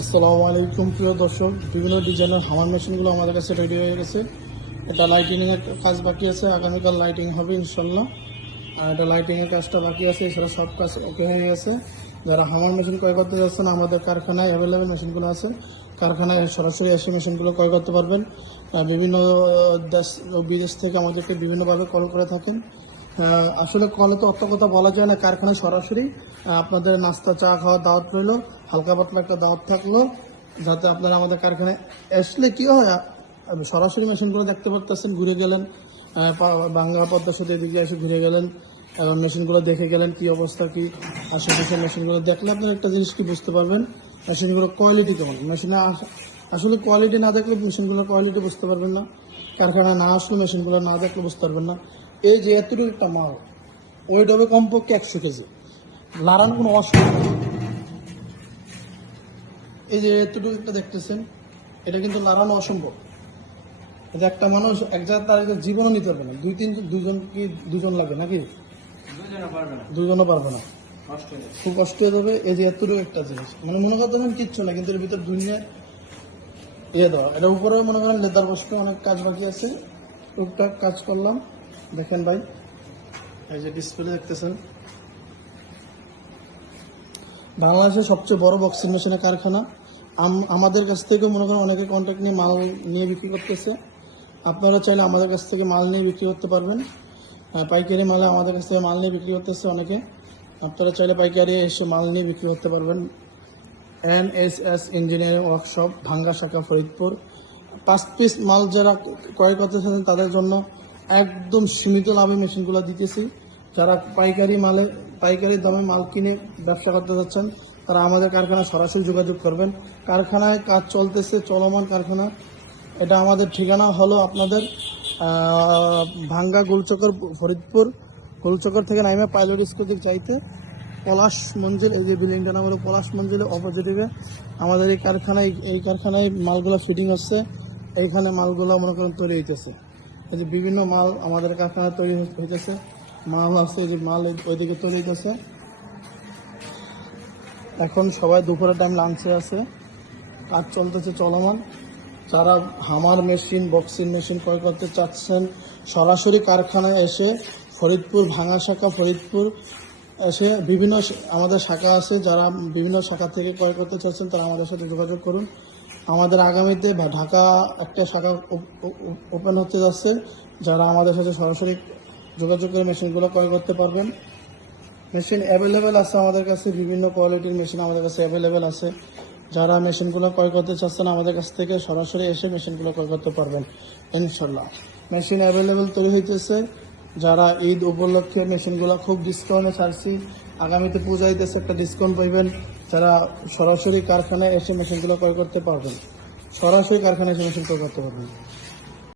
আসসালামু আলাইকুম প্রিয় দর্শক, বিভিন্ন ডিজাইনের হামার মেশিনগুলো আমাদের কাছে রেডি হয়ে গেছে। এটা লাইটিংয়ের কাজ বাকি আছে, আগামীকাল লাইটিং হবে ইনশাল্লাহ। আর এটা লাইটিংয়ের কাজটা বাকি আছে, এছাড়া সব কাজ ওকে হয়ে গেছে। যারা হামার মেশিন ক্রয় করতে যাচ্ছেন, আমাদের কারখানায় অ্যাভেলেবেল মেশিনগুলো আছে, কারখানায় সরাসরি এসে মেশিনগুলো ক্রয় করতে পারবেন। বিভিন্ন দেশ ও বিদেশ থেকে আমাদেরকে বিভিন্নভাবে কল করে থাকেন। আসলে কলে তো অত কথা বলা যায় না, কারখানায় সরাসরি আপনাদের নাস্তা চা খাওয়ার দাওয়াত রইল, হালকা পাতলা একটা দাওয়াত থাকলো, যাতে আপনারা আমাদের কারখানায় আসলে কী হয়, সরাসরি মেশিনগুলো দেখতে পারতেছেন, ঘুরে গেলেন, বাংলা পদ্মার সাথে এদিকে এসে ঘুরে গেলেন, মেশিনগুলো দেখে গেলেন কী অবস্থা, কী আশেপাশে মেশিনগুলো দেখলে আপনারা একটা জিনিস কি বুঝতে পারবেন, মেশিনগুলো কোয়ালিটি কেমন। মেশিনে আসলে কোয়ালিটি না দেখলে মেশিনগুলোর কোয়ালিটি বুঝতে পারবেন না, কারখানায় না আসলে মেশিনগুলো না দেখলে বুঝতে পারবেন না। এই যে এতটুকু একটা মাল, ওইটা হবে কমপক্ষে 100 কেজি, লাড়ানো কোনো অসুবিধা নেই। এই যে এতটুকু একটা দেখতেছেন, এটা কিন্তু লাড়ানো অসম্ভব। এটা একটা মানুষ এক জায়গায় তার জীবনও নিতে পারবে না, দুজন লাগবে নাকি, দুজনও পারবে না, খুব কষ্ট হয়ে যাবে। এই যে এতটুকু একটা জিনিস, মানে মনে করতে পারেন কিচ্ছু না, কিন্তু এর ভিতর দুনিয়া দেওয়া। এটা উপরে মনে করেন লেদার বসতে অনেক কাজ বাকি আছে, টুকটাক কাজ করলাম। দেখেন ভাই, এই যে ডিসপ্লে দেখতেছেন, বাংলাদেশের সবচেয়ে বড় বক্সিং মেশিনের কারখানা। আমাদের কাছ থেকে মনে করেন অনেকে কন্ট্যাক্ট নিয়ে মাল নিয়ে বিক্রি করতেছে। আপনারা চাইলে আমাদের কাছ থেকে মাল নিয়ে বিক্রি করতে পারবেন। পাইকারি মালে আমাদের কাছ থেকে মাল নিয়ে বিক্রি করতেছে অনেকে, আপনারা চাইলে পাইকারি এসে মাল নিয়ে বিক্রি করতে পারবেন। NSS ইঞ্জিনিয়ারিং ওয়ার্কশপ, ভাঙ্গা শাখা, ফরিদপুর। 5 পিস মাল যারা ক্রয় করতেছেন তাদের জন্য একদম সীমিত লাভে মেশিনগুলো দিতেছি। যারা পাইকারি দামে মাল কিনে ব্যবসা করতে যাচ্ছেন, তারা আমাদের কারখানায় সরাসরি যোগাযোগ করবেন। কারখানায় কাজ চলতেছে, চলমান কারখানা। এটা আমাদের ঠিকানা হলো আপনাদের ভাঙ্গা গোলচক্কর, ফরিদপুর। গোলচক্কর থেকে নামে পাইলট স্কুল দিক চাইতে পলাশ মঞ্জিল, এই যে বিল্ডিংটা নাম হলো পলাশ মঞ্জিলের অপোজিটিভে আমাদের এই কারখানায় মালগুলো ফিটিং হচ্ছে। এইখানে মালগুলো মনে করেন তৈরি হইতেছে, এই যে বিভিন্ন মাল আমাদের কারখানায় তৈরি হইতেছে, মাল আছে, এই যে মাল ওইদিকে তৈরি হইতেছে। এখন সবাই দুপুরের টাইম লাঞ্চে আছে, কাজ চলতেছে চলমান। যারা হামার মেশিন, বক্সিং মেশিন ক্রয় করতে চাচ্ছেন, সরাসরি কারখানায় এসে ফরিদপুর ভাঙা শাখা, ফরিদপুর এসে বিভিন্ন আমাদের শাখা আছে, যারা বিভিন্ন শাখা থেকে ক্রয় করতে চাচ্ছেন তারা আমাদের সাথে যোগাযোগ করুন। আমাদের আগামীতে ঢাকা একটা শাখা ওপেন হতে যাচ্ছে, যারা আমাদের সাথে সরাসরি যোগাযোগ করে মেশিনগুলো ক্রয় করতে পারবেন। মেশিন অ্যাভেলেবেল আছে আমাদের কাছে, বিভিন্ন কোয়ালিটির মেশিন আমাদের কাছে অ্যাভেলেবেল আছে। যারা মেশিনগুলো ক্রয় করতে চাচ্ছেন আমাদের কাছ থেকে সরাসরি এসে মেশিনগুলো ক্রয় করতে পারবেন ইনশাল্লাহ। মেশিন অ্যাভেলেবেল তৈরি হইতেছে। যারা ঈদ উপলক্ষে মেশিনগুলো খুব ডিসকাউন্টে ছাড়ছি, আগামীতে পূজা হইতেছে, একটা ডিসকাউন্ট পাইবেন। যারা সরাসরি কারখানায় এসে মেশিনগুলো ক্রয় করতে পারবেন, সরাসরি কারখানায় এসে মেশিন ক্রয় করতে পারবেন।